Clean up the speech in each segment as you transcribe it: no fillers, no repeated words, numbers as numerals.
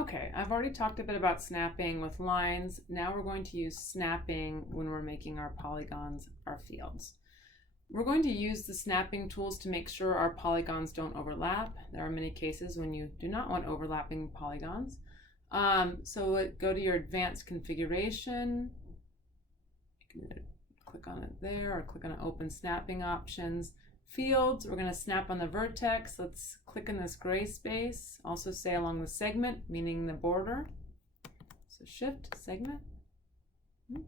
Okay, I've already talked a bit about snapping with lines. Now we're going to use snapping when we're making our polygons, our fields. We're going to use the snapping tools to make sure our polygons don't overlap. There are many cases when you do not want overlapping polygons. So go to your advanced configuration. You can click on it there or click on open snapping options. Fields, we're going to snap on the vertex. Let's click in this gray space. Also say along the segment, meaning the border. So shift, segment. I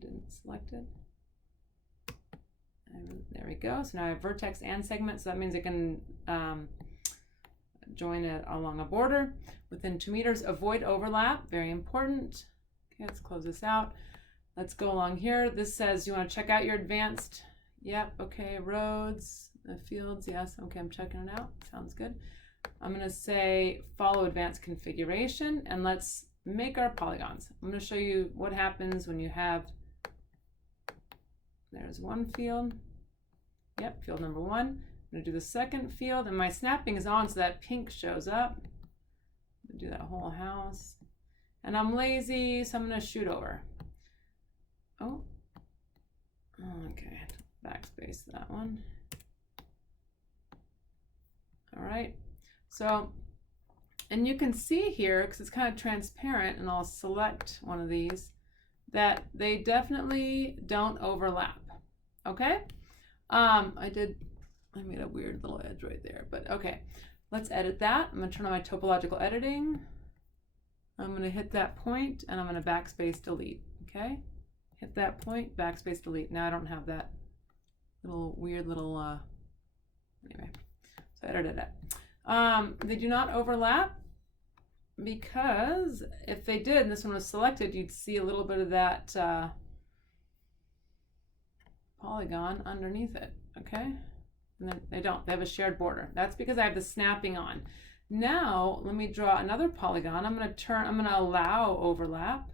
didn't select it. And there we go. So now I have vertex and segment. So that means I can join it along a border. Within 2 meters, avoid overlap. Very important. Okay, let's close this out. Let's go along here. This says you want to check out your advanced. Yep, okay, roads, fields, yes, okay, I'm checking it out, sounds good. I'm gonna say follow advanced configuration and let's make our polygons. I'm gonna show you what happens when you have, there's one field, yep, field number 1. I'm gonna do the second field and my snapping is on so that pink shows up. I'm gonna do that whole house. And I'm lazy, so I'm gonna shoot over. Oh, okay. Backspace that one. All right, so, and you can see here, because it's kind of transparent, and I'll select one of these, that they definitely don't overlap, okay? I made a weird little edge right there, but okay. Let's edit that. I'm gonna turn on my topological editing. I'm gonna hit that point, and I'm gonna backspace delete, okay? Hit that point, backspace delete. Now I don't have that little weird little anyway, so I edited it. They do not overlap because if they did and this one was selected, you'd see a little bit of that polygon underneath it, okay? And then they don't, they have a shared border. That's because I have the snapping on. Now let me draw another polygon. I'm gonna allow overlap,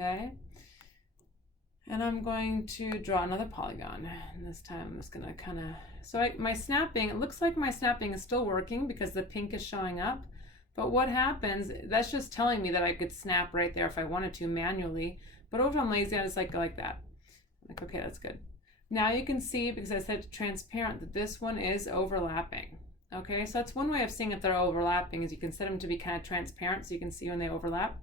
okay? And I'm going to draw another polygon. And this time I'm just gonna kind of, so my snapping, it looks like my snapping is still working because the pink is showing up. But what happens, that's just telling me that I could snap right there if I wanted to manually. But if I'm lazy, I just go like that. Like, okay, that's good. Now you can see, because I said transparent, that this one is overlapping. Okay, so that's one way of seeing if they're overlapping is you can set them to be kind of transparent so you can see when they overlap.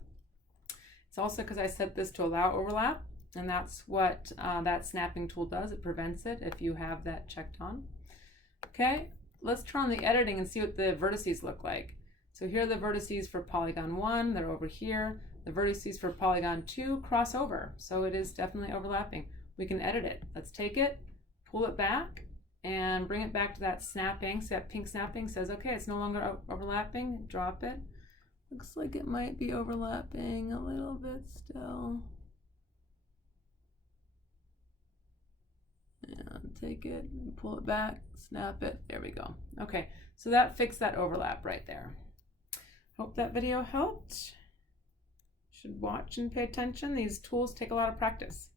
It's also because I set this to allow overlap. And that's what that snapping tool does. It prevents it if you have that checked on. Okay, let's turn on the editing and see what the vertices look like. So here are the vertices for polygon 1. They're over here. The vertices for polygon 2 cross over. So it is definitely overlapping. We can edit it. Let's take it, pull it back, and bring it back to that snapping. So that pink snapping says, okay, it's no longer overlapping. Drop it. Looks like it might be overlapping a little bit still. And take it, pull it back, snap it, there we go. Okay, so that fixed that overlap right there. Hope that video helped. Should watch and pay attention. These tools take a lot of practice.